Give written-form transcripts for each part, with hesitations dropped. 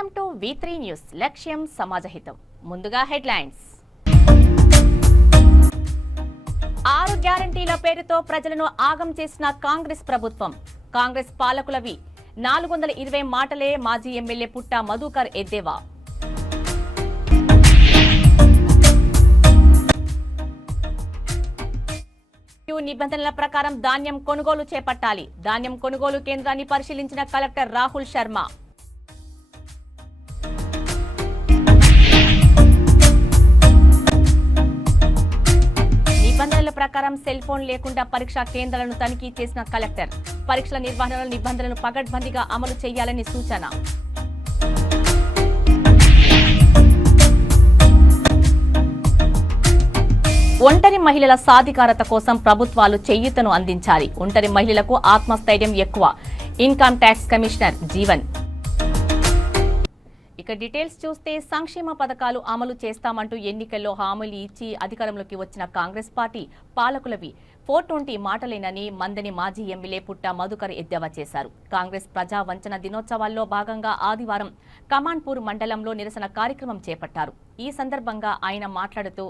Welcome to V3 news. లక్ష్యం సమాజహితం. ముందుగా headlines. 6 గ్యారంటీల పేరుతో ప్రజలను ఆగం చేసిన కాంగ్రెస్ ప్రభుత్వం. కాంగ్రెస్ పాలకులవి 420 మాటలే మాజీ ఎమ్మెల్యే పుట్ట మధుకర్ ఎద్దేవా. నిబంధనల ప్రకారం ధాన్యం కొనుగోలు చేపట్టాలి. ధాన్యం కొనుగోలు కేంద్రాన్ని పరిశీలించిన కలెక్టర్ రాహుల్ శర్మ. నిబంధనల ప్రకారం సెల్ ఫోన్ లేకుండా పరీక్షా కేంద్రాలను తనిఖీ చేసిన కలెక్టర్. పరీక్షల నిర్వహణలో నిబంధనలను పకడ్బందీగా అమలు చేయాలని సూచన. ఒంటరి మహిళల సాధికారత కోసం ప్రభుత్వాలు చేయూతను అందించాలి. ఒంటరి మహిళలకు ఆత్మస్థైర్యం ఎక్కువ. Income tax commissioner Jeevan. ఇక డీటెయిల్స్ చూస్తే, సంక్షేమ పథకాలు అమలు చేస్తామంటూ ఎన్నికల్లో హామీలు ఇచ్చి అధికారంలోకి వచ్చిన కాంగ్రెస్ పార్టీ పాలకులవి 420 మాటలేనని మందని మాజీ ఎమ్మెల్యే పుట్ట మధుకర్ ఎద్దేవా చేశారు. కాంగ్రెస్ ప్రజా వంచన దినోత్సవాల్లో భాగంగా ఆదివారం కమాన్పూర్ మండలంలో నిరసన కార్యక్రమం చేపట్టారు. ఈ సందర్భంగా ఆయన మాట్లాడుతూ,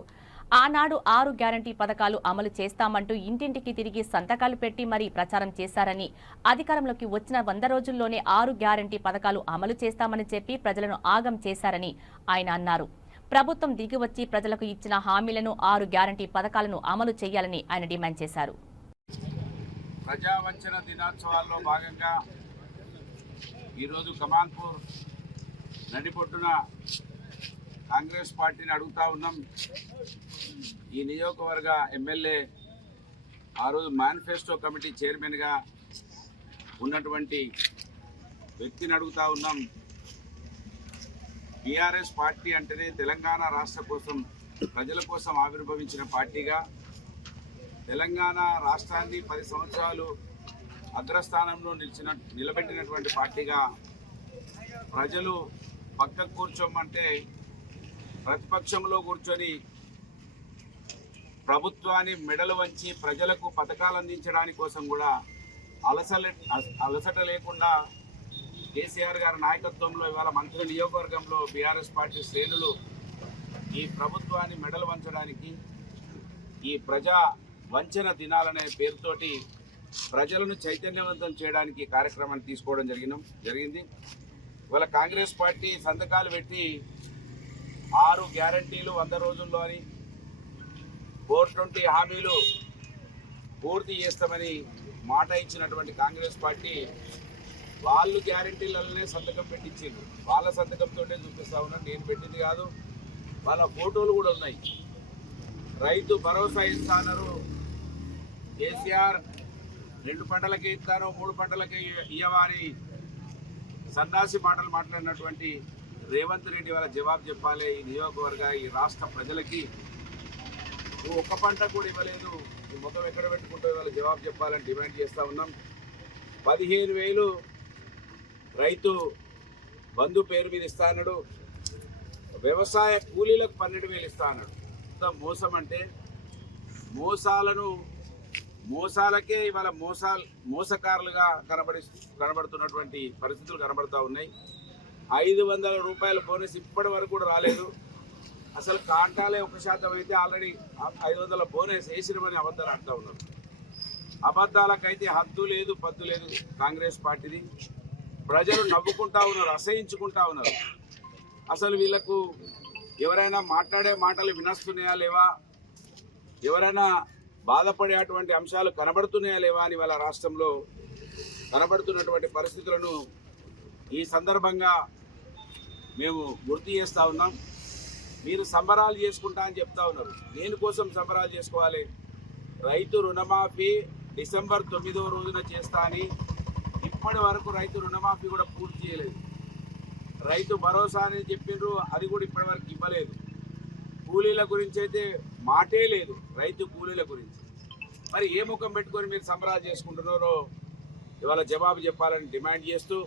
ఆనాడు 6 గ్యారంటీ పథకాలు అమలు చేస్తామంటూ ఇంటింటికి తిరిగి సంతకాలు పెట్టి మరీ ప్రచారం చేశారని, అధికారంలోకి వచ్చిన 100 రోజుల్లోనే 6 గ్యారంటీ పథకాలు అమలు చేస్తామని చెప్పి ప్రజలను ఆగం చేశారని ఆయన అన్నారు. ప్రభుత్వం దిగివచ్చి ప్రజలకు ఇచ్చిన హామీలను 6 గ్యారంటీ పథకాలను అమలు చేయాలని ఆయన డిమాండ్ చేశారు. ప్రజావంచన దినోత్సవాల్లో భాగంగా ఈరోజు కమాన్పూర్ నడిపొట్టున కాంగ్రెస్ పార్టీని అడుగుతా ఉన్నాం. ఈ నియోజకవర్గ ఎమ్మెల్యే ఆ రోజు మేనిఫెస్టో కమిటీ చైర్మన్గా ఉన్నటువంటి వ్యక్తిని అడుగుతా ఉన్నాం. టీఆర్ఎస్ పార్టీ అంటేనే తెలంగాణ రాష్ట్ర కోసం, ప్రజల కోసం ఆవిర్భవించిన పార్టీగా, తెలంగాణ రాష్ట్రాన్ని 10 సంవత్సరాలు అగ్రస్థానంలో నిలబెట్టినటువంటి పార్టీగా, ప్రజలు పక్కకు కూర్చోమంటే ప్రతిపక్షంలో కూర్చొని ప్రభుత్వాన్ని మెడలు వంచి ప్రజలకు పథకాలు అందించడానికి కోసం కూడా అలసట లేకుండా కేసీఆర్ గారి నాయకత్వంలో ఇవాళ మంత్రి నియోజకవర్గంలో బీఆర్ఎస్ పార్టీ శ్రేణులు ఈ ప్రభుత్వాన్ని మెడలు వంచడానికి, ఈ ప్రజా వంచన దినాలనే పేరుతోటి ప్రజలను చైతన్యవంతం చేయడానికి కార్యక్రమాన్ని తీసుకోవడం జరిగింది. ఇవాళ కాంగ్రెస్ పార్టీ సంతకాలు పెట్టి 6 గ్యారంటీలు 100 రోజుల్లో అని 420 హామీలు పూర్తి చేస్తామని మాట ఇచ్చినటువంటి కాంగ్రెస్ పార్టీ వాళ్ళు గ్యారంటీలలోనే సంతకం పెట్టించిండ్రు. వాళ్ళ సంతకంతో చూపిస్తా ఉన్నారు, నేను పెట్టింది కాదు. వాళ్ళ ఫోటోలు కూడా ఉన్నాయి. రైతు భరోసా ఇస్తానరు కేసీఆర్, 2 పంటలకే ఇస్తాను 3 పంటలకే ఇయ్యవారి సన్నాసి మాటలు మాట్లాడినటువంటి రేవంత్ రెడ్డి వాళ్ళ జవాబు చెప్పాలి. ఈ నియోజకవర్గ, ఈ రాష్ట్ర ప్రజలకి నువ్వు 1 పంట కూడా ఇవ్వలేదు, ఈ మొత్తం ఎక్కడ పెట్టుకుంటావు, వాళ్ళ జవాబు చెప్పాలని డిమాండ్ చేస్తూ ఉన్నాం. 15,000 రైతు బంధు పేరు మీద ఇస్తా అన్నాడు. వ్యవసాయ కూలీలకు 12,000 ఇస్తా అన్నాడు. మోసం అంటే మోసాలకే ఇవాళ మోసకారులుగా కనబడుతున్నటువంటి పరిస్థితులు కనబడుతూ ఉన్నాయి. 500 రూపాయల బోనస్ ఇప్పటి వరకు కూడా రాలేదు. అసలు కాంటాలే 1% అయితే ఆల్రెడీ 500 బోనస్ వేసినమని అబద్ధాలు ఆడుతూ ఉన్నారు. అబద్ధాలకైతే హద్దు లేదు, పద్దు లేదు కాంగ్రెస్ పార్టీది. ప్రజలు నవ్వుకుంటా ఉన్నారు, అసహించుకుంటా ఉన్నారు. అసలు వీళ్ళకు ఎవరైనా మాట్లాడే మాటలు వినస్తున్నాయా లేవా, ఎవరైనా బాధపడేటువంటి అంశాలు కనబడుతున్నాయా లేవా అని వాళ్ళ రాష్ట్రంలో కనబడుతున్నటువంటి పరిస్థితులను ఈ సందర్భంగా మేము గుర్తు చేస్తూ ఉన్నాం. మీరు సంబరాలు చేసుకుంటా అని చెప్తా ఉన్నారు. దేనికోసం సంబరాలు చేసుకోవాలి? రైతు రుణమాఫీ డిసెంబర్ 9వ రోజున చేస్తా అని ఇప్పటి వరకు రైతు రుణమాఫీ కూడా పూర్తి చేయలేదు. రైతు భరోసా అని చెప్పిండ్రు, అది కూడా ఇప్పటి వరకు ఇవ్వలేదు. కూలీల గురించి అయితే మాటే లేదు, రైతు కూలీల గురించి. మరి ఏ ముఖం పెట్టుకొని మీరు సంబరాలు చేసుకుంటున్నారో ఇవాళ జవాబు చెప్పాలని డిమాండ్ చేస్తూ,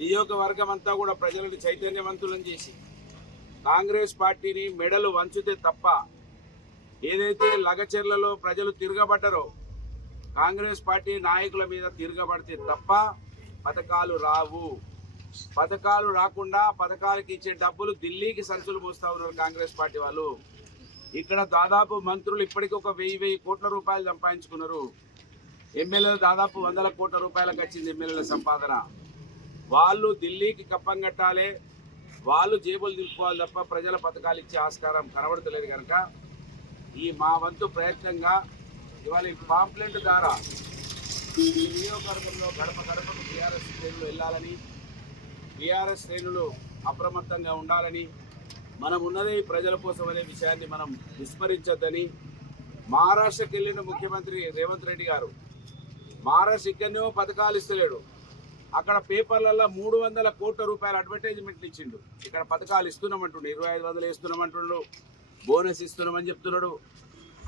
నియోజకవర్గం అంతా కూడా ప్రజలను చైతన్యవంతులను చేసి కాంగ్రెస్ పార్టీని మెడలు వంచితే తప్ప, ఏదైతే లగచెర్లలో ప్రజలు తిరగబడ్డారో కాంగ్రెస్ పార్టీ నాయకుల మీద తిరగబడితే తప్ప పథకాలు రావు. పథకాలు రాకుండా పథకాలకి ఇచ్చే డబ్బులు ఢిల్లీకి సంచులు మోస్తా ఉన్నారు కాంగ్రెస్ పార్టీ వాళ్ళు. ఇక్కడ దాదాపు మంత్రులు ఇప్పటికీ ఒక 1000 కోట్ల రూపాయలు సంపాదించుకున్నారు. ఎమ్మెల్యేలు దాదాపు 100 కోట్ల రూపాయలకు వచ్చింది ఎమ్మెల్యేల సంపాదన. వాళ్ళు ఢిల్లీకి కప్పం కట్టాలి, వాళ్ళు జేబులు దింపుకోవాలి తప్ప ప్రజల పథకాలు ఇచ్చే ఆస్కారం కనబడతలేదు. కనుక ఈ మా వంతు ప్రయత్నంగా ఇవాళ ఈ పాంప్లెంట్ ద్వారా ఈ నియోజకవర్గంలో గడప గడపకు టీఆర్ఎస్ శ్రేణులు వెళ్ళాలని, టీఆర్ఎస్ శ్రేణులు అప్రమత్తంగా ఉండాలని, మనం ఉన్నదే ప్రజల కోసం అనే విషయాన్ని మనం విస్మరించొద్దని. మహారాష్ట్రకి వెళ్ళిన ముఖ్యమంత్రి రేవంత్ రెడ్డి గారు మహారాష్ట్ర ఇక్కడనేమో పథకాలు ఇస్తలేడు, అక్కడ పేపర్లలో 300 కోట్ల రూపాయల అడ్వర్టైజ్మెంట్లు ఇచ్చిండు. ఇక్కడ పథకాలు ఇస్తున్నామంటుండు, 2500 ఇస్తున్నామంటుండు, బోనస్ ఇస్తున్నామని చెప్తున్నాడు.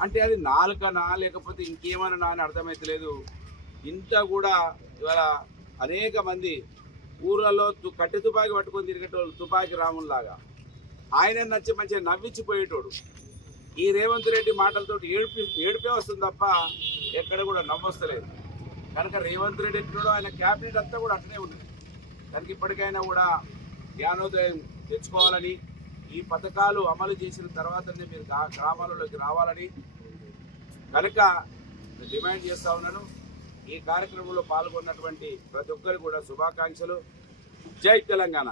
అంటే అది నాలుకనా లేకపోతే ఇంకేమన్నా అని అర్థమైతలేదు. ఇంత కూడా ఇవాళ అనేక మంది ఊర్లలో కట్టె తుపాకీ పట్టుకొని తిరిగేటోళ్ళు తుపాకీ రాముల్లాగా ఆయన నచ్చి మంచిగా నవ్వించిపోయేటోడు. ఈ రేవంత్ రెడ్డి మాటలతో ఏడిపే వస్తుంది తప్ప ఎక్కడ కూడా నవ్వొస్తలేదు. కనుక రేవంత్ రెడ్డి ఎట్లుడో ఆయన క్యాబినెట్ అంతా కూడా అట్లనే ఉంది. దానికి ఇప్పటికైనా కూడా జ్ఞానోదయం తెచ్చుకోవాలని, ఈ పథకాలు అమలు చేసిన తర్వాతనే మీరు గ్రామాలలోకి రావాలని కనుక డిమాండ్ చేస్తా ఉన్నాను. ఈ కార్యక్రమంలో పాల్గొన్నటువంటి ప్రతి ఒక్కరికి కూడా శుభాకాంక్షలు. జై తెలంగాణ.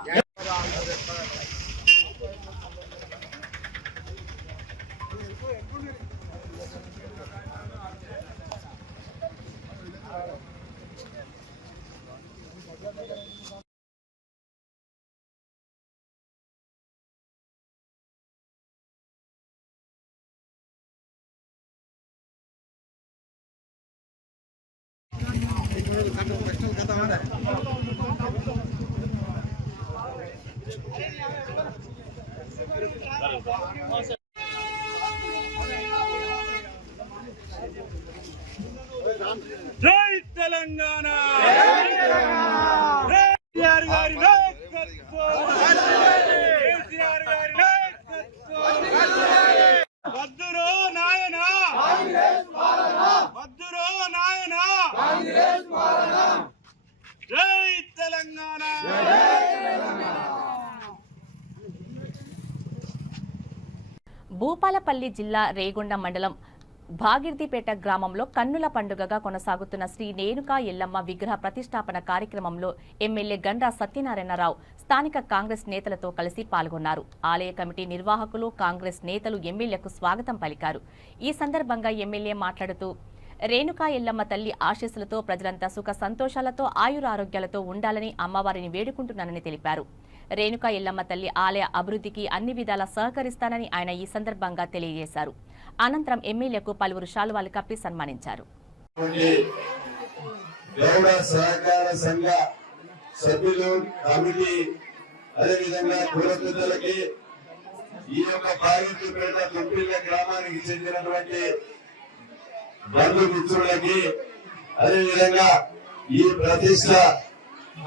జై తెలంగాణ. కేసీఆర్ గారి నాయకత్వం, కేసీఆర్ గారి నాయకత్వం. వద్దురో నాయనా, వద్దురో నాయనా. జై తెలంగాణ. భూపాలపల్లి జిల్లా రేగొండ మండలం భాగిర్దిపేట గ్రామంలో కన్నుల పండుగగా కొనసాగుతున్న శ్రీ రేణుకా ఎల్లమ్మ విగ్రహ ప్రతిష్టాపన కార్యక్రమంలో ఎమ్మెల్యే గండ్రా సత్యనారాయణరావు స్థానిక కాంగ్రెస్ నేతలతో కలిసి పాల్గొన్నారు. ఆలయ కమిటీ నిర్వాహకులు, కాంగ్రెస్ నేతలు ఎమ్మెల్యేకు స్వాగతం పలికారు. ఈ సందర్భంగా ఎమ్మెల్యే మాట్లాడుతూ రేణుకా ఎల్లమ్మ తల్లి ఆశీస్సులతో ప్రజలంతా సుఖ సంతోషాలతో ఆయురారోగ్యాలతో ఉండాలని అమ్మవారిని వేడుకుంటున్నానని తెలిపారు. రేణుకా ఎల్లమ్మ తల్లి ఆలయ అభివృద్ధికి అన్ని విధాలా సహకరిస్తానని ఆయన ఈ సందర్భంగా తెలియజేశారు. అనంతరం ఎమ్మెల్యేకు పలువురు శాలువాలు కప్పి సన్మానించారు. బంధుమిత్రులకి అదేవిధంగా ఈ ప్రతిష్ట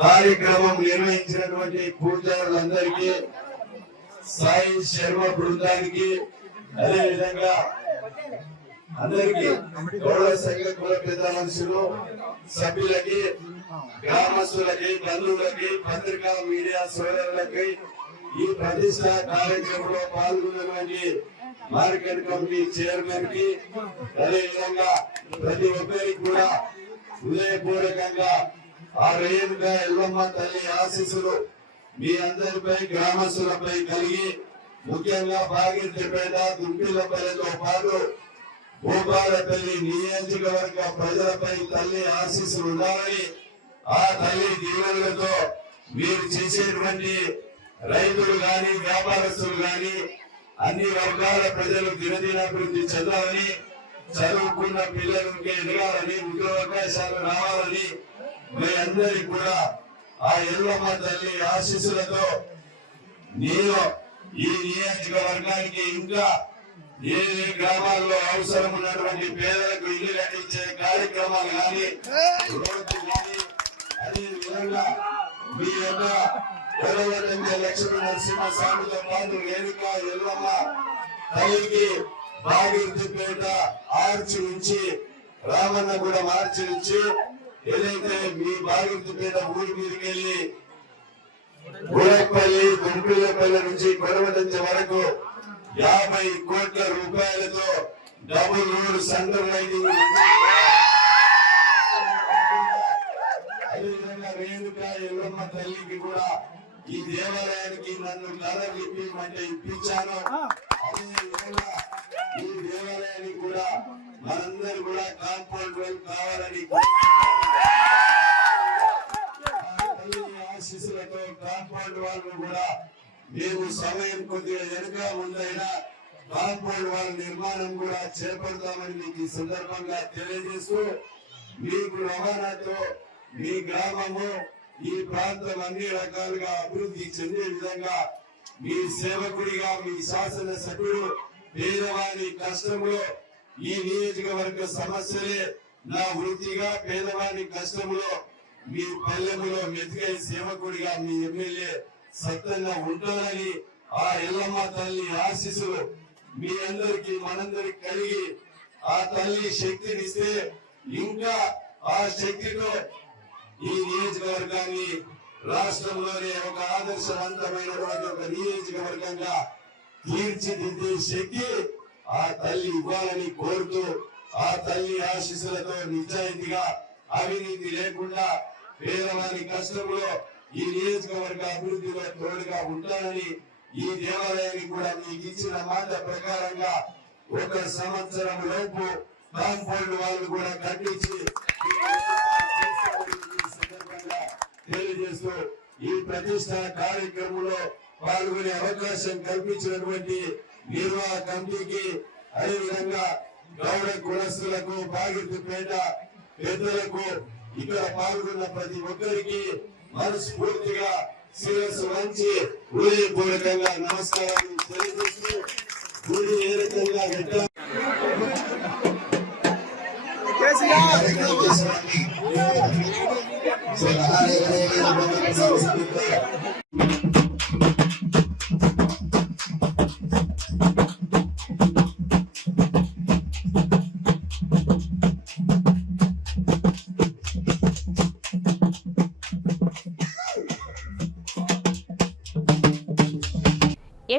కార్యక్రమం నిర్వహించినటువంటి పూజారులందరికీ, సాయి శర్మ బృందానికి, అదేవిధంగా అందరికీ గౌరవ సంఘ కుల పెద్ద మనుషులు, సభ్యులకి, గ్రామస్తులకి, బంధువులకి, పత్రికా మీడియా సోదరులకి, ఈ ప్రతిష్ట కార్యక్రమంలో పాల్గొన్నటువంటి మార్కెట్ కమిటీ చైర్మన్ కి, అదేవిధంగా ప్రతి ఒక్కరికి కూడా హృదయపూర్వకంగా ఆ రేణుకా ఎల్లమ్మ తల్లి ఆశీస్సులు మీ అందరిపై, గ్రామస్తులపై కలిగి, ముఖ్యంగా భాగిర్దిపేట, దుంపిలపల్లితో పాటు భూపాలపల్లి నియోజకవర్గ ప్రజలపై తల్లి ఆశీస్సులు ఉండాలని, ఆ తల్లి దీవెనలతో మీరు చేసేటువంటి రైతులు గాని, వ్యాపారస్తులు గాని, అన్ని వర్గాల ప్రజలు దినదినాభివృద్ధి చెందాలని, చదువుకున్న పిల్లలకి ఎదగాలని, ఉద్యోగావకాశాలు రావాలని మీ అందరికీ కూడా ఆ ఎల్లమ్మ తల్లి ఆశీస్సులతో నేను ఈ నియోజకవర్గానికి ఇంకా ఏ గ్రామాల్లో అవసరం ఉన్నటువంటి పేదలకు ఇల్లు కట్టించే కార్యక్రమాలు కానీ, రోడ్లు కానీ, అదే విధంగా మీ యొక్క లక్ష్మీ నరసింహ స్వామితో పాటు రేణుకా ఎల్లమ్మ తల్లికి భాగిర్దిపేట ఆర్చి నుంచి రామన్న కూడా మార్చి నుంచి ఏదైతే మీ భాగిర్దిపేట ఊరి మీదకి వెళ్ళి గోడపల్లి గుంపులపల్లి నుంచి కొడవటంచ వరకు 50 కోట్ల రూపాయలతో డబుల్ రోడ్ సెంటర్ లైటింగ్, అదేవిధంగా రేణుక ఎల్లమ్మ తల్లికి కూడా ఈ దేవాలయానికి నన్ను కలర్ ఇప్పించమంటే ఇప్పించాను. అదేవిధంగా ఈ దేవాలయానికి కూడా మనందరూ కూడా కాంపౌండ్ వాల్ కావాలని ఆశీస్సులతో కాంపౌండ్ వాళ్ళు కూడా మేము సమయం కొద్దిగా వెనుక ముందైనా కాంపౌండ్ వాళ్ళ నిర్మాణం కూడా చేపడతామని మీకు ఈ సందర్భంగా తెలియజేస్తూ, మీకు రవాణాతో మీ గ్రామము ఈ ప్రాంతం అన్ని రకాలుగా అభివృద్ధి చెందే విధంగా మీ సేవకుడిగా మీ శాసన సభ్యుడు పేదవాని కష్టంలో ఈ నియోజకవర్గ సమస్యలే నా వృత్తిగా పేదవాని కష్టంలో మీ పల్లెములో మెతుకై సేవకుడిగా మీ ఎమ్మెల్యే సత్యంగా ఉంటానని ఆ ఎల్లమ్మ తల్లి ఆశీస్సులు మీ అందరికి మనందరికి కలిగి ఆ తల్లి శక్తినిస్తే ఇంకా ఆ శక్తితో ఈ నియోజకవర్గాన్ని రాష్ట్రంలోనే ఒక ఆదర్శవంతమైనటువంటి ఒక నియోజకవర్గంగా తీర్చిదిద్దే శక్తి ఆ తల్లి ఇవ్వాలని కోరుతూ, ఆ తల్లి ఆశీస్సులతో నిజాయితీగా అవినీతి లేకుండా పేదవారి కష్టంలో ఈ నియోజకవర్గ అభివృద్ధిలో తోడుగా ఉంటానని ఈ దేవాలయానికి కూడా మీకు ఇచ్చిన మాట ప్రకారంగా 1 సంవత్సరం లోపు కాంపౌండ్ వాళ్ళు కూడా కట్టించి సందర్భంగా తెలియజేస్తూ ఈ ప్రతిష్ట కార్యక్రమంలో పాల్గొనే అవకాశం కల్పించినటువంటి నిర్వాహక కమిటీకి, అదేవిధంగా గౌడ కులస్తులకు, బాగిరిపేట పెద్దలకు, ఇక్కడ పాల్గొన్న ప్రతి ఒక్కరికి మనస్ఫూర్తిగా శిరస్సు వంచి హృదయపూర్వకంగా నమస్కారాలు తెలియజేస్తూ, గుడి ఏ రకంగా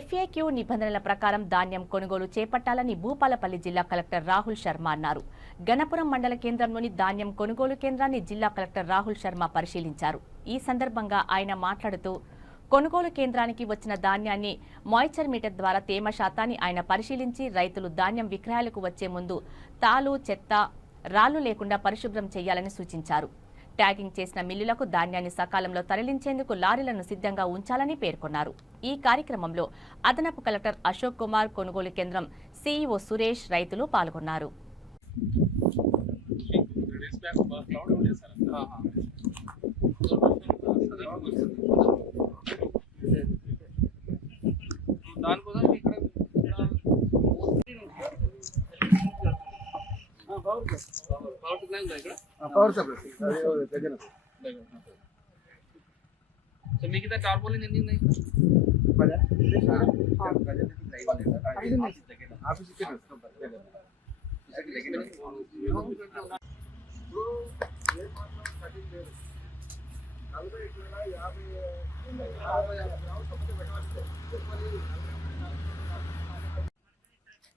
FAQ నిబంధనల ప్రకారం ధాన్యం కొనుగోలు చేపట్టాలని భూపాలపల్లి జిల్లా కలెక్టర్ రాహుల్ శర్మ అన్నారు. గణపురం మండల కేంద్రంలోని ధాన్యం కొనుగోలు కేంద్రాన్ని జిల్లా కలెక్టర్ రాహుల్ శర్మ పరిశీలించారు. ఈ సందర్భంగా ఆయన మాట్లాడుతూ, కొనుగోలు కేంద్రానికి వచ్చిన ధాన్యాన్ని మాయిశ్చర్ మీటర్ ద్వారా తేమ శాతాన్ని ఆయన పరిశీలించి రైతులు ధాన్యం విక్రయాలకు వచ్చే ముందు తాలు, చెత్త, రాళ్లు లేకుండా పరిశుభ్రం చేయాలని సూచించారు. ట్యాగింగ్ చేసిన మిల్లులకు ధాన్యాన్ని సకాలంలో తరలించేందుకు లారీలను సిద్ధంగా ఉంచాలని పేర్కొన్నారు. ఈ కార్యక్రమంలో అదనపు కలెక్టర్ అశోక్ కుమార్, కొనుగోలు కేంద్రం CEO సురేష్, రైతులు పాల్గొన్నారు. సో మీకు ఇద్దరు టార్పోలిన్ ఎన్ని ఉన్నాయి?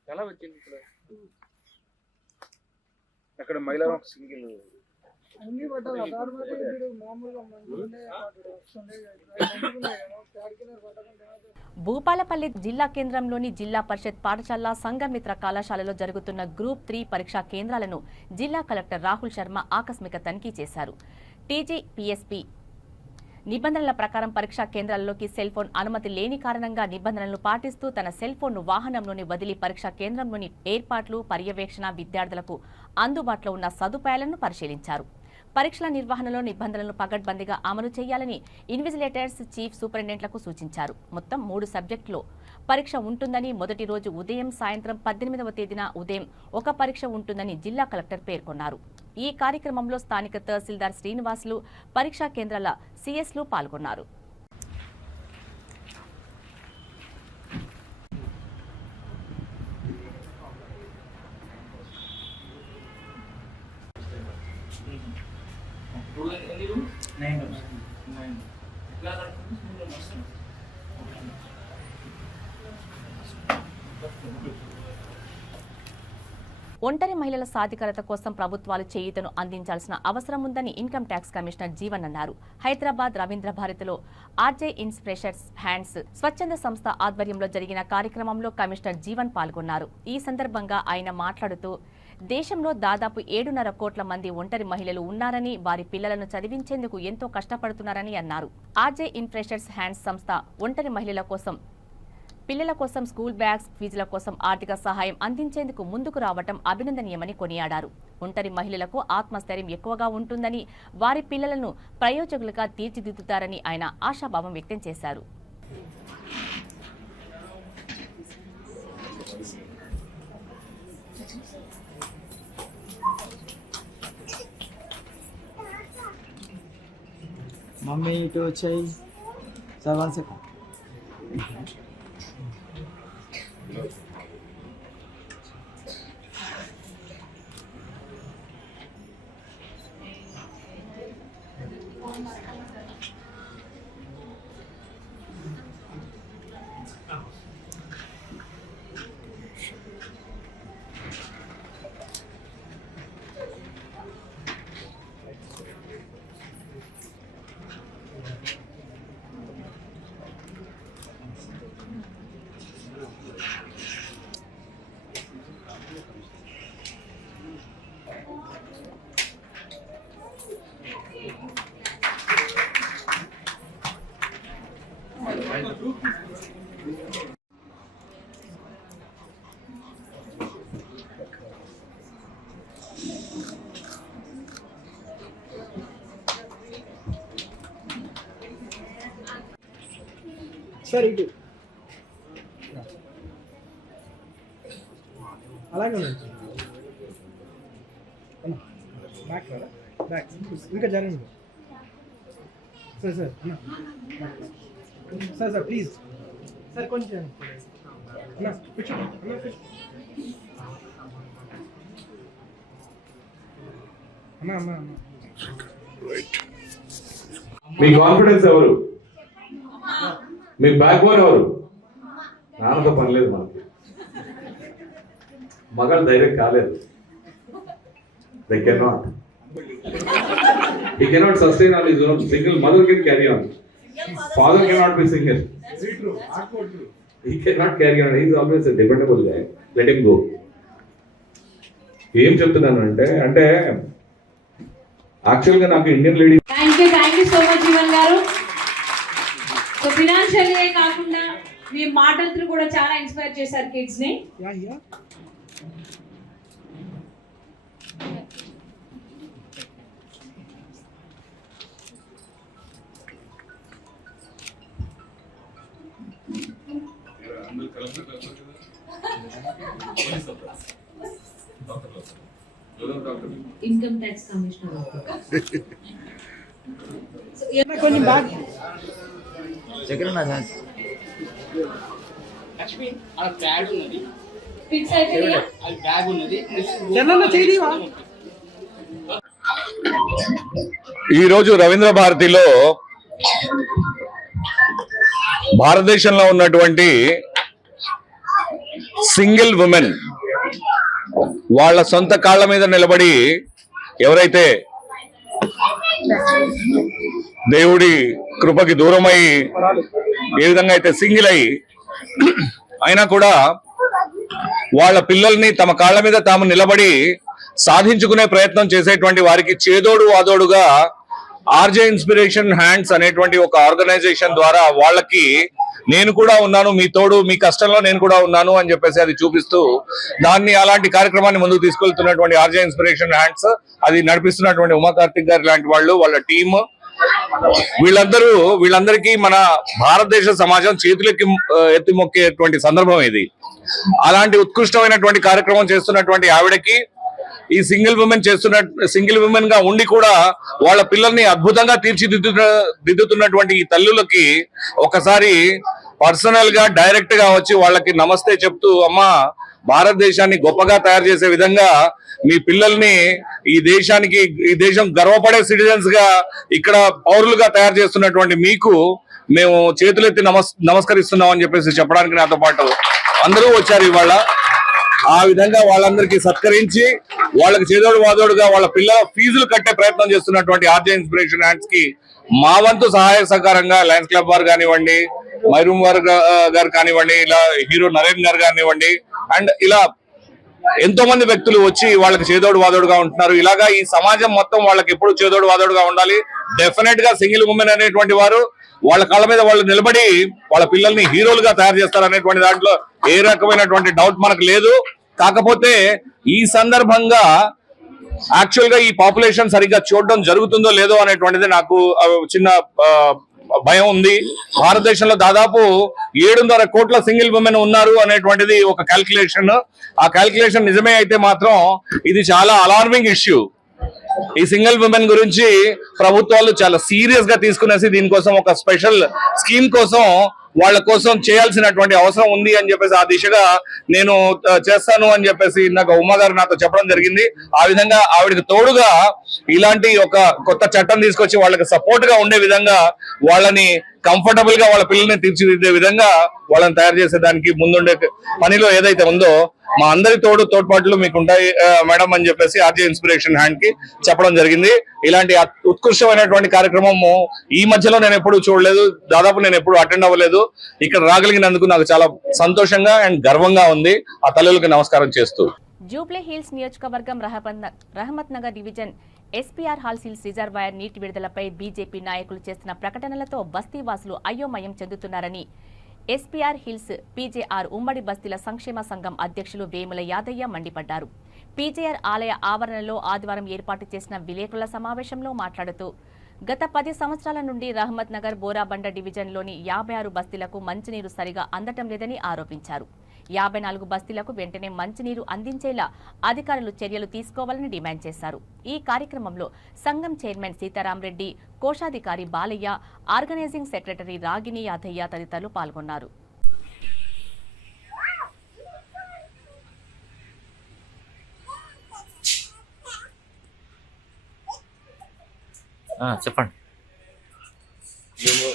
ఎలా వచ్చింది ఇక్కడ? అక్కడ మహిళా సింగిల్ భూపాలపల్లి జిల్లా కేంద్రంలోని జిల్లా పరిషత్ పాఠశాల సంఘమిత్ర కళాశాలలో జరుగుతున్న గ్రూప్ 3 పరీక్షా కేంద్రాలను జిల్లా కలెక్టర్ రాహుల్ శర్మ ఆకస్మిక తనిఖీ చేశారు. TGPSP నిబంధనల ప్రకారం పరీక్షా కేంద్రాల్లోకి సెల్ ఫోన్ అనుమతి లేని కారణంగా నిబంధనలను పాటిస్తూ తన సెల్ ఫోన్ను వాహనంలోని వదిలి పరీక్షా కేంద్రంలోని ఏర్పాట్లు, పర్యవేక్షణ, విద్యార్థులకు అందుబాటులో ఉన్న సదుపాయాలను పరిశీలించారు. పరీక్షల నిర్వహణలో నిబంధనలను పగడ్బందీగా అమలు చేయాలని ఇన్విజిలేటర్స్, చీఫ్ సూపరింటెండెంట్లకు సూచించారు. మొత్తం 3 సబ్జెక్టులో పరీక్ష ఉంటుందని, మొదటి రోజు ఉదయం, సాయంత్రం 18వ తేదీన ఉదయం 1 పరీక్ష ఉంటుందని జిల్లా కలెక్టర్ పేర్కొన్నారు. ఈ కార్యక్రమంలో స్థానిక తహసీల్దార్ శ్రీనివాసులు, పరీక్షా కేంద్రాల CSలు పాల్గొన్నారు. ఎన్ని రూమ్స్? 9 రూమ్స్. 9. క్లాస్ ఒంటరి మహిళల సాధికారత కోసం ప్రభుత్వాలు చేయూతను అందించాల్సిన అవసరం ఉందని ఇన్కమ్ ట్యాక్స్ కమిషనర్ జీవన్ అన్నారు. హైదరాబాద్ రవీంద్ర భారతిలో ఆర్జే ఇన్స్పిరేషన్స్ హ్యాండ్స్ స్వచ్ఛంద సంస్థ ఆధ్వర్యంలో జరిగిన కార్యక్రమంలో కమిషనర్ జీవన్ పాల్గొన్నారు. ఈ సందర్భంగా ఆయన మాట్లాడుతూ దేశంలో దాదాపు 7.5 కోట్ల మంది ఒంటరి మహిళలు ఉన్నారని, వారి పిల్లలను చదివించేందుకు ఎంతో కష్టపడుతున్నారని అన్నారు. ఆర్జే ఇన్స్పిరేషన్స్ హ్యాండ్స్ సంస్థ ఒంటరి మహిళల కోసం పిల్లల కోసం స్కూల్ బ్యాగ్స్, ఫీజుల కోసం ఆర్థిక సహాయం అందించేందుకు ముందుకు రావటం అభినందనీయమని కొనియాడారు. ఒంటరి మహిళలకు ఆత్మస్థైర్యం ఎక్కువగా ఉంటుందని, వారి పిల్లలను ప్రయోజకులుగా తీర్చిదిద్దుతారని ఆయన ఆశాభావం వ్యక్తం చేశారు. మమ్మీ ఇటు వచ్చాయి సార్ 1 సెకండ్. సార్ ఇటు అలాగే ఉండండి. బ్యాక్ బ్యాక్ ఇంకా జరగండి sir. Sir sir sir please sir కొంచెం అన్నా కూర్చో అన్నా అన్నా అన్నా అన్నా. మీ కాన్ఫిడెన్స్ ఎవరు? మీ బ్యాక్ బోన్ ఎవరు? నాన్నతో పని లేదు మనకి. మగలు ధైర్యం కాలేదు. They cannot. He cannot sustain on his own. Single mother can carry on. Father cannot be single. He cannot carry on. He is always a dependable guy. Let him go. ఏం చెప్తున్నాను అంటే యాక్చువల్ గా నాకు Indian lady. Thank you so much Jeevan గారు. So financial కాకుండా మీ మాటలతో కూడా చాలా ఇన్స్పైర్ చేశారు కిడ్స్ ని. ఇన్కమ్ ట్యాక్స్ కమిషనర్ కొంచెం బ్యాగ్ ఫిక్స్ అయిపోయిందా? ఈరోజు రవీంద్ర భారతిలో భారతదేశంలో ఉన్నటువంటి సింగిల్ ఉమెన్ వాళ్ళ సొంత కాళ్ళ మీద నిలబడి ఎవరైతే దేవుడి కృపకి దూరమై ఏ విధంగా అయితే సింగిల్ అయి అయినా కూడా వాళ్ళ పిల్లల్ని తమ కాళ్ళ మీద తాము నిలబడి సాధించుకునే ప్రయత్నం చేసేటువంటి వారికి చేదోడు వాదోడుగా ఆర్జే ఇన్స్పిరేషన్ హ్యాండ్స్ అనేటువంటి ఒక ఆర్గనైజేషన్ ద్వారా వాళ్ళకి నేను కూడా ఉన్నాను, మీ తోడు, మీ కష్టంలో నేను కూడా ఉన్నాను అని చెప్పేసి అది చూపిస్తూ దాన్ని అలాంటి కార్యక్రమాన్ని ముందుకు తీసుకెళ్తున్నటువంటి ఆర్జే ఇన్స్పిరేషన్ హ్యాండ్స్, అది నడిపిస్తున్నటువంటి ఉమా కార్తిక్ గారు లాంటి వాళ్ళు, వాళ్ళ టీమ్, వీళ్ళందరికీ మన భారతదేశ సమాజం చేతులెక్కి ఎత్తి మొక్కేటువంటి సందర్భం ఇది. అలాంటి ఉత్కృష్టమైనటువంటి కార్యక్రమం చేస్తున్నటువంటి ఆవిడకి ఈ సింగిల్ ఉమెన్ గా ఉండి కూడా వాళ్ళ పిల్లల్ని అద్భుతంగా తీర్చిదిద్దుతున్నటువంటి ఈ తల్లులకి ఒకసారి పర్సనల్ గా డైరెక్ట్ గా వచ్చి వాళ్ళకి నమస్తే చెప్తూ, అమ్మా భారతదేశాన్ని గొప్పగా తయారు చేసే విధంగా మీ పిల్లల్ని ఈ దేశం గర్వపడే సిటిజన్స్ గా ఇక్కడ పౌరులుగా తయారు చేస్తున్నటువంటి మీకు మేము చేతులెత్తి నమస్కరిస్తున్నాం అని చెప్పేసి చెప్పడానికి నాతో పాటు అందరూ వచ్చారు ఇవాళ. ఆ విధంగా వాళ్ళందరికీ సత్కరించి వాళ్ళకి చేదోడు వాదోడుగా వాళ్ళ పిల్లల ఫీజులు కట్టే ప్రయత్నం చేస్తున్నటువంటి ఆర్జే ఇన్స్పిరేషన్ హ్యాండ్స్ కి మా వంతు సహాయ సహకారంగా లయన్స్ క్లబ్ వారు కానివ్వండి, మైరూమ్ వారు గారు కానివ్వండి, ఇలా హీరో నరేన్ గారు కానివ్వండి, అండ్ ఇలా ఎంతో మంది వ్యక్తులు వచ్చి వాళ్ళకి చేదోడు వాదోడుగా ఉంటున్నారు. ఇలాగా ఈ సమాజం మొత్తం వాళ్ళకి ఎప్పుడు చేదోడు వాదోడుగా ఉండాలి. డెఫినెట్ గా సింగిల్ ఉమెన్ అనేటువంటి వారు వాళ్ళ కాళ్ళ మీద వాళ్ళు నిలబడి వాళ్ళ పిల్లల్ని హీరోలుగా తయారు చేస్తారనేటువంటి దాంట్లో ఏ రకమైనటువంటి డౌట్ మనకు లేదు. కాకపోతే ఈ సందర్భంగా యాక్చువల్ గా ఈ పాపులేషన్ సరిగ్గా చూడడం జరుగుతుందో లేదో అనేటువంటిది నాకు చిన్న భయం ఉంది. భారతదేశంలో దాదాపు 7.5 కోట్ల సింగిల్ ఉమెన్ ఉన్నారు అనేటువంటిది ఒక క్యాల్కులేషన్. ఆ క్యాల్కులేషన్ నిజమే అయితే మాత్రం ఇది చాలా అలార్మింగ్ ఇష్యూ. ఈ సింగిల్ ఉమెన్ గురించి ప్రభుత్వాలు చాలా సీరియస్ గా తీసుకునేసి దీనికోసం ఒక స్పెషల్ స్కీమ్ కోసం వాళ్ళ కోసం చేయాల్సినటువంటి అవసరం ఉంది అని చెప్పేసి ఆ దిశగా నేను చేస్తాను అని చెప్పేసి నాకు ఉమా గారు నాతో చెప్పడం జరిగింది. ఆ విధంగా ఆవిడకి తోడుగా ఇలాంటి ఒక కొత్త చట్టం తీసుకొచ్చి వాళ్ళకి సపోర్ట్ గా ఉండే విధంగా వాళ్ళని కంఫర్టబుల్ గా వాళ్ళ పిల్లల్ని తీర్చిదిద్దే విధంగా వాళ్ళని తయారు చేసేదానికి ముందుండే పనిలో ఏదైతే ఉందో మా అందరి తోడ్పాట్లు మీకు ఉంటాయి మేడం అని చెప్పేసి ఆర్జే ఇన్స్పిరేషన్ హ్యాండ్ కి చెప్పడం జరిగింది. ఇలాంటి ఉత్కృష్టమైనటువంటి కార్యక్రమము ఈ మధ్యలో నేను ఎప్పుడు చూడలేదు, దాదాపు నేను ఎప్పుడు అటెండ్ అవ్వలేదు. ఇక్కడ రాగలిగినందుకు నాకు చాలా సంతోషంగా అండ్ గర్వంగా ఉంది. ఆ తల్లులకు నమస్కారం చేస్తూ జూబ్లీ హిల్స్ నియోజకవర్గం Rahmat Nagar division SPR halls hills reservoir నీటి విడుదలపై బీజేపీ నాయకులు చేస్తున్న ప్రకటనలతో బస్తీవాసులు అయోమయం చెందుతున్నారని ఎస్పీఆర్ హిల్స్ పీజేఆర్ ఉమ్మడి బస్తీల సంక్షేమ సంఘం అధ్యక్షులు వేముల యాదయ్య మండిపడ్డారు. పీజేఆర్ ఆలయ ఆవరణలో ఆదివారం ఏర్పాటు చేసిన విలేకరుల సమావేశంలో మాట్లాడుతూ గత 10 సంవత్సరాల నుండి రహమత్ నగర్ బోరాబండ డివిజన్లోని 56 బస్తీలకు మంచినీరు సరిగా అందటం లేదని ఆరోపించారు. 54 బస్తీలకు వెంటనే మంచినీరు అందించేలా అధికారులు చర్యలు తీసుకోవాలని డిమాండ్ చేశారు. ఈ కార్యక్రమంలో సంఘం చైర్మన్ సీతారాం రెడ్డి, కోశాధికారి బాలయ్య, ఆర్గనైజింగ్ సెక్రటరీ రాగిణి యాదయ్య తదితరులు పాల్గొన్నారు. చెప్పండి. మేము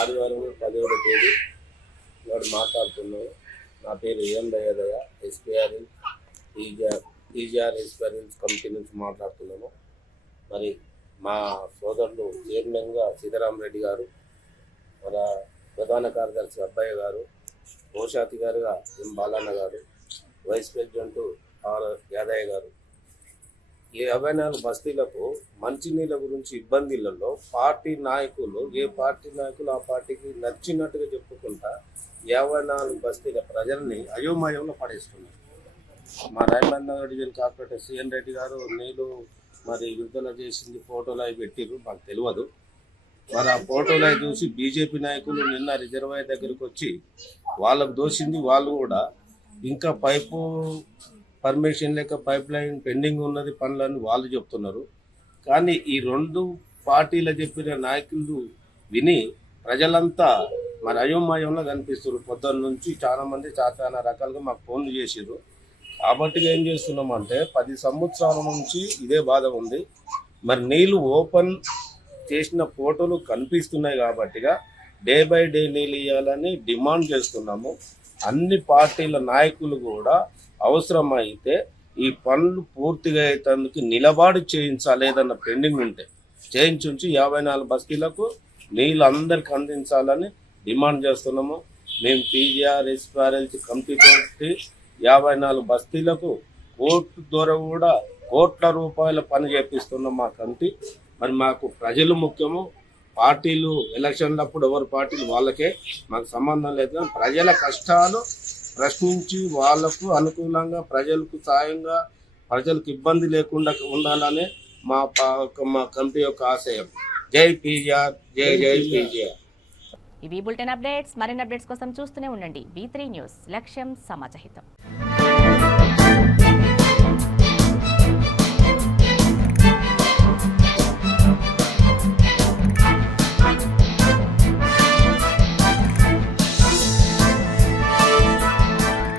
ఆదివారం 10వ తేదీ నాడు మాట్లాడుతున్నాము. నా పేరు ఎం దయాదయ, ఎస్పీఆర్ పీజీఆర్ ఎస్పీఆర్ కమిటీ నుంచి మాట్లాడుతున్నాము. మరి మా సోదరులు చైర్మన్గా సీతారాం రెడ్డి గారు, మన ప్రధాన కార్యదర్శి అబ్బాయి గారు, కోశాధికారిగా ఎం బాలన్న గారు, వైస్ ప్రెసిడెంట్ ఆర్ యాదయ్య గారు, ఈ 54 బస్తీలకు మంచినీళ్ళ గురించి ఇబ్బందులలో పార్టీ నాయకులు ఏ పార్టీ నాయకులు ఆ పార్టీకి నచ్చినట్టుగా చెప్పుకుంటా 54 బస్తీల ప్రజల్ని అయోమయంలో పడేస్తున్నారు. మా Rahmat Nagar division corporator C N Reddy గారు నీళ్ళు మరి విడుదల చేసింది ఫోటోలు అవి పెట్టిర్రు, మాకు తెలియదు. మరి ఆ ఫోటోలు అవి చూసి బీజేపీ నాయకులు నిన్న రిజర్వాయర్ దగ్గరికి వచ్చి వాళ్ళకు దోసింది వాళ్ళు కూడా ఇంకా పైపు పర్మిషన్ లేక పైప్ లైన్ పెండింగ్ ఉన్నది పనులని వాళ్ళు చెప్తున్నారు. కానీ ఈ 2 పార్టీలు చెప్పిన నాయకులు విని ప్రజలంతా మరి అయోమయంలో కనిపిస్తారు. పొద్దున్న నుంచి చాలా రకాలుగా మాకు ఫోన్లు చేసారు. కాబట్టి ఏం చేస్తున్నామంటే 10 సంవత్సరాల నుంచి ఇదే బాధ ఉంది. మరి నీళ్లు ఓపెన్ చేసిన ఫోటోలు కనిపిస్తున్నాయి కాబట్టిగా డే బై డే నీళ్ళు ఇవ్వాలని డిమాండ్ చేస్తున్నాము. అన్ని పార్టీల నాయకులు కూడా అవసరమైతే ఈ పనులు పూర్తిగా అయ్యేందుకు నిలబడి చేయించాలి. ఏదన్నా పెండింగ్ ఉంటే చేయించి 54 బస్తీలకు నీళ్ళు అందరికి అందించాలని డిమాండ్ చేస్తున్నాము. మేము పీజీఆర్ ఎస్పీఆర్ఎల్సీ కమిటీతో 54 బస్తీలకు కోర్టు ద్వారా కూడా కోట్ల రూపాయల పని చేపిస్తున్నాం మా కమిటీ. మరి మాకు ప్రజలు ముఖ్యము. పార్టీలు ఎలక్షన్లప్పుడు ఎవరి పార్టీలు వాళ్ళకే, మాకు సంబంధం లేదు. ప్రజల కష్టాలు ప్రశ్నించి వాళ్లకు అనుకూలంగా ప్రజలకు సాయంగా ప్రజలకు ఇబ్బంది లేకుండా ఉండాలనే మా కమిటీ యొక్క ఆశయం. జై పీజీఆర్, జై జై పీజీఆర్. ఇవి బులెటిన్ అప్డేట్స్. మరిన్ని అప్డేట్స్ కోసం చూస్తూనే ఉండండి V3 న్యూస్. లక్ష్యం సమాజహితం.